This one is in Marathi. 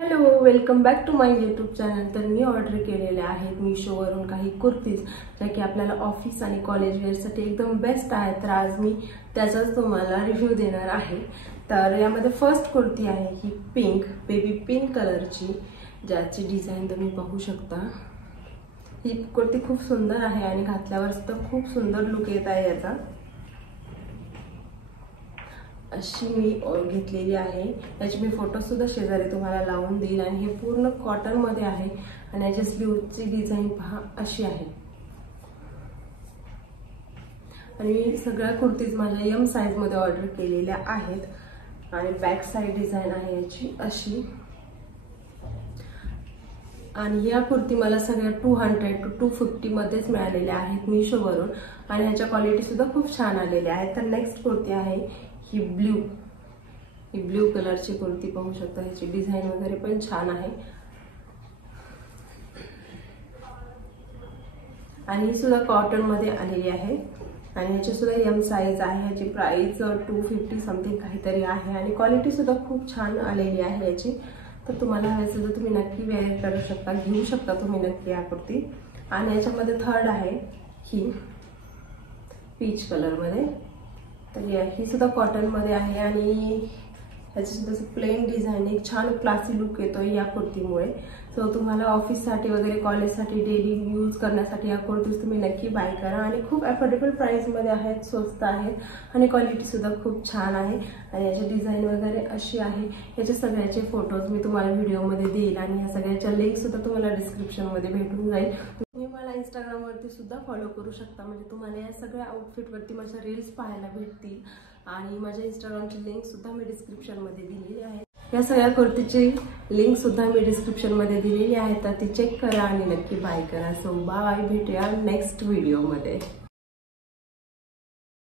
Hello, welcome back to my YouTube channel. तर मी ऑर्डर केलेले आहेत मीशोवरून काही कुर्तीज ज्या की आपल्याला ऑफिस आणि कॉलेज वेअरसाठी एकदम बेस्ट आहेत। तर आज मी त्याचाच तुम्हाला रिव्ह्यू देणार आहे। तर यामध्ये फर्स्ट कुर्ती आहे ही पिंक, बेबी पिंक कलरची, ज्याची डिझाईन तुम्ही पाहू शकता। ही कुर्ती खूप सुंदर आहे आणि घातल्यावर सुद्धा खूप सुंदर लुक येत आहे याचा। अशी मी घेतलेली आहे। याची मी फोटो सुद्धा शेजारी तुम्हाला लावून देईल आणि हे पूर्ण कॉटन मध्ये आहे आणि याची स्लीवची डिझाईन पहा अशी आहे। आणि मी सगळ्या कुर्तीज माझ्या एम साइज मध्ये ऑर्डर केलेल्या आहेत आणि बॅक साइड डिझाईन आहे याची अशी। आणि या कुर्ती मला सगळ्या 200 to 250 मध्येच मिळालेल्या आहेत मीशोवरून आणि ह्याच्या क्वालिटी सुद्धा खूप छान आलेल्या आहेत। तर नेक्स्ट कुर्ती आहे ही ब्ल्यू कलरची कुर्ती पाहू शकता। ह्याची डिझाईन वगैरे पण छान आहे आणि ही सुद्धा कॉटन मध्ये आलेली आहे आणि ह्याची सुद्धा एम साइज आहे। ह्याची प्राइस 250 समथिंग काहीतरी आहे आणि क्वालिटी सुद्धा खूप छान आलेली आहे याची। तर तुम्हाला हवे असेल तर तुम्ही नक्की वेअर करू शकता, घेऊ शकता तुम्ही नक्की या कुर्ती। आणि याच्यामध्ये थर्ड आहे ही पीच कलर मध्ये। तर ही सुद्धा कॉटन मध्ये आहे आणि ह्याची सुद्धा प्लेन डिझाईन, एक छान क्लासी लुक येतोय या कुर्तीमुळे। सो तुम्हाला ऑफिससाठी वगैरे कॉलेजसाठी डेली यूज करण्यासाठी या कुर्तीज तुम्ही नक्की बाय करा आणि खूप अफोर्डेबल प्राइस मध्ये आहेत, स्वस्त आहेत आणि क्वालिटी सुद्धा खूप छान आहे। आणि याची डिझाईन वगैरे अशी आहे। याचे सगळ्याचे फोटोज मी तुम्हाला व्हिडिओमध्ये देईल आणि ह्या सगळ्याच्या लिंक सुद्धा तुम्हाला डिस्क्रिप्शन मध्ये भेटून जाईल। तुम्ही मला इंस्टाग्राम वरती सुद्धा फॉलो करू शकता, म्हणजे तुम्हाला या सगळ्या आउटफिट वरती माझ्या रील्स पाहायला भेटतील आणि माझ्या इंस्टाग्रामची लिंक सुद्धा मी डिस्क्रिप्शन मध्ये दिलेली आहे। या सगळ्या कुर्तीची लिंक सुद्धा मी डिस्क्रिप्शन मध्ये दिलेली आहे, तर ती चेक करा आणि नक्की बाय करा। सो बाय, भेटूया नेक्स्ट व्हिडिओ मध्ये।